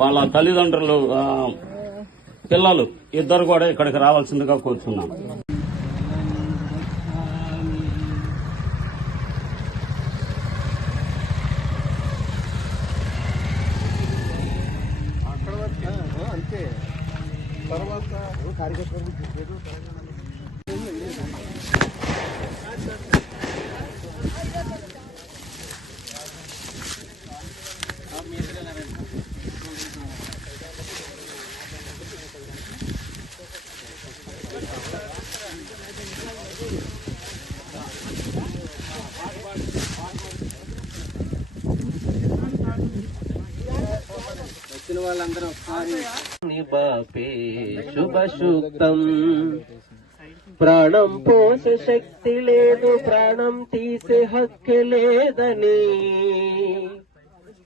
వాళ్ళ తల్లిదండ్రులు పిల్లలు ఇద్దరు కూడా ఇక్కడికి రావాల్సిందిగా కోరుతున్నాను. అంతే తర్వాత కార్యకర్తలు వచ్చిన వాళ్ళందరూ ఒకసారి నిబాపే శుభ సూక్తం. ప్రాణం పోసే శక్తి లేదు, ప్రాణం తీసే హక్కు లేదని.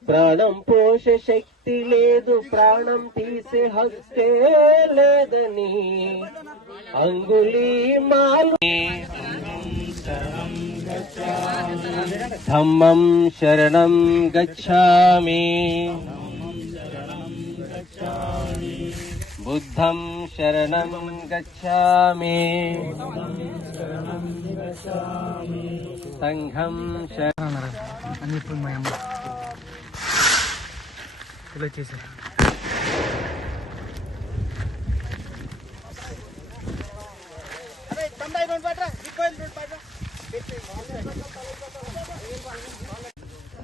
ప్రాణం పోసే శక్తి లేదు, ప్రాణం తీసే హక్కే లేదని. అంగుళీమాలు ధమ్మం శరణం గచ్ఛామి, బుద్ధం శరణం గచ్ఛామి, సంఘం శరణం. అన్ని ఇప్పుడు మా అమ్మ ఇలా చేశారు.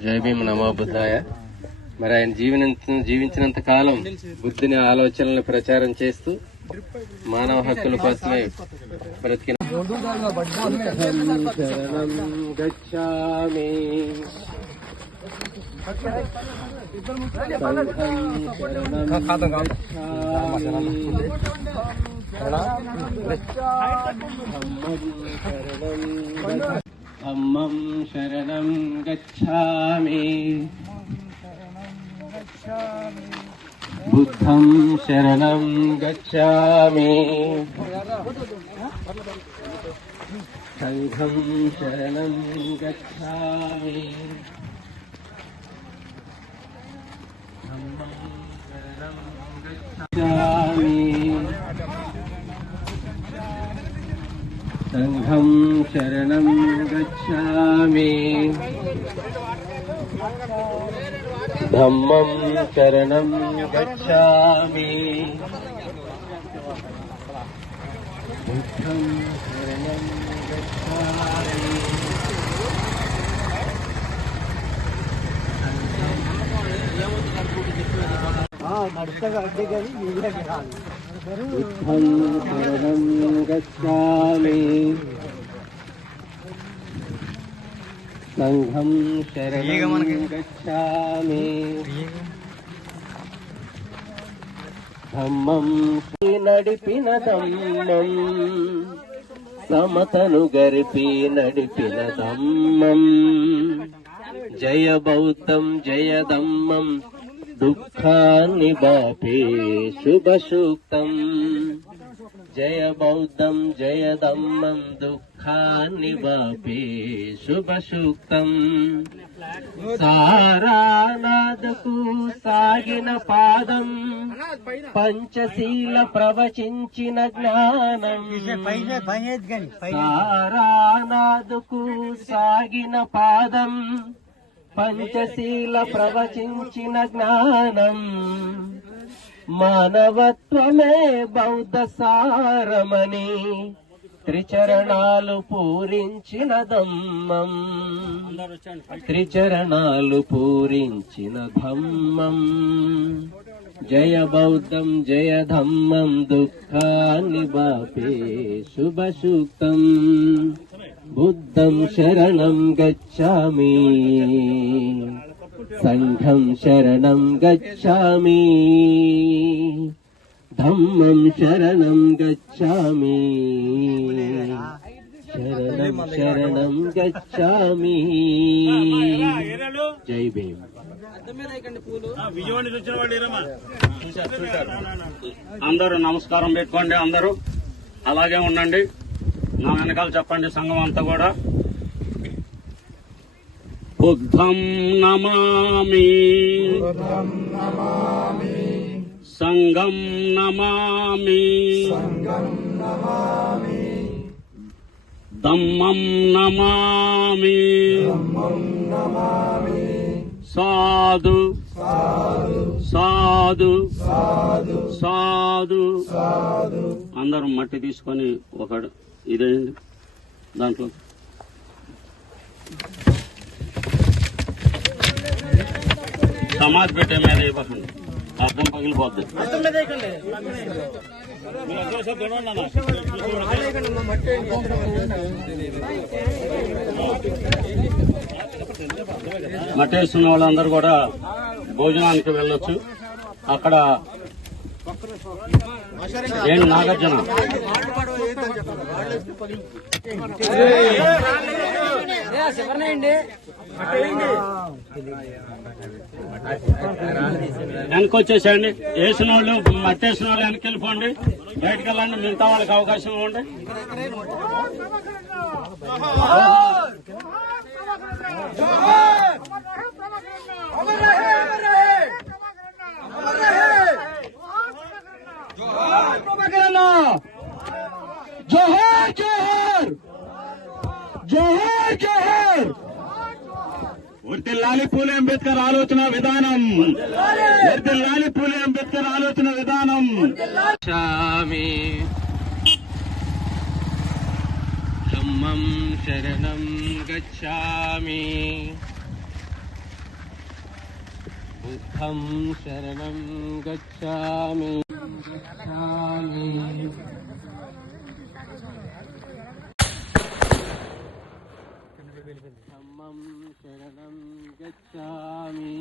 జై భీమ్ నమో బుద్ధాయ. మరి ఆయన జీవించినంత కాలం బుద్ధిని ఆలోచనలను ప్రచారం చేస్తూ మానవ హక్కుల కోసమే బ్రతికిన. శరణం గచ్ఛామి, ధమ్మం శరణం గచ్ఛామి, బుద్ధం శరణం గచ్ఛామి, సంఘం శరణం గచ్ఛామి, ధమ్మం శరణం గచ్ఛామి, సంఘం శరణం గచ్ఛామి, ధమ్మం శరణం గచ్ఛామి, బుద్ధం శరణం గచ్ఛామి, బుద్ధం శరణం గచ్ఛామి, సంఘం శరణం గచ్ఛామి, ధమ్మం నడిపిన ధమ్మం, సమతను గరిపి నడిపిన ధమ్మం. జయ బౌద్ధం జయ ధమ్మం, దుఃఖాన్ని బాపే శుభ సూక్తం. జయ బౌద్ధం జయ ధమ్మం, దుఃఖాన్ని బాపే శుభ సూక్తం. సారానాథకు సాగిన పాదం, పంచశీల ప్రవచించిన జ్ఞానం. సారానాథకు సాగిన పాదం, పంచశీల ప్రవచించిన జ్ఞానం. మానవత్వమే బౌద్ధ సారమని త్రిచరణాలు పూరించిన ధమ్మం. త్రిచరణాలు పూరించిన ధమ్మం. జయ బౌద్ధం జయ ధమ్మం, దుఃఖాన్ని బాపే శుభ సూక్తం. బుద్ధం శరణం గచ్ఛామి, సంఘం శరణం గచ్ఛామి, ధమ్మం శరణం గచ్ఛామి, శరణం శరణం గచ్ఛామి. జై భీమ్. అందరూ నమస్కారం పెట్టుకోండి. అందరూ అలాగే ఉండండి. నా వెనకాల చెప్పండి సంఘం అంతా కూడా. బుద్ధం నమామి, సంఘం నమామి ధమ్మం నమామి సాధు సాధు సాధు అందరూ మట్టి తీసుకొని ఒక ఇదేంటి దాంట్లో సమాధి పెట్టే మీద ఇవ్వకండి, అర్థం పగిలిపోద్ది. మట్టేస్తున్న వాళ్ళందరూ కూడా భోజనానికి వెళ్ళొచ్చు. అక్కడ ఏంటి నాగార్జున వెనకొచ్చేసేయండి. వేసిన వాళ్ళు మట్టేసిన వాళ్ళు వెనక్కి వెళ్ళిపోండి, బయటకు వెళ్ళండి, మిగతా వాళ్ళకి అవకాశం ఇవ్వండి. జోహార్ జోహార్ జోహార్ జోహార్. వర్ధిల్లాలి పూలే అంబేద్కర్ ఆలోచన విధానం, వర్ధిల్లాలి పూలే అంబేద్కర్ ఆలోచన విధానం. ధమ్మం శరణం గచ్ఛామి బుద్ధం శరణం గచ్ఛామి ధమ్మం శరణం గచ్ఛామి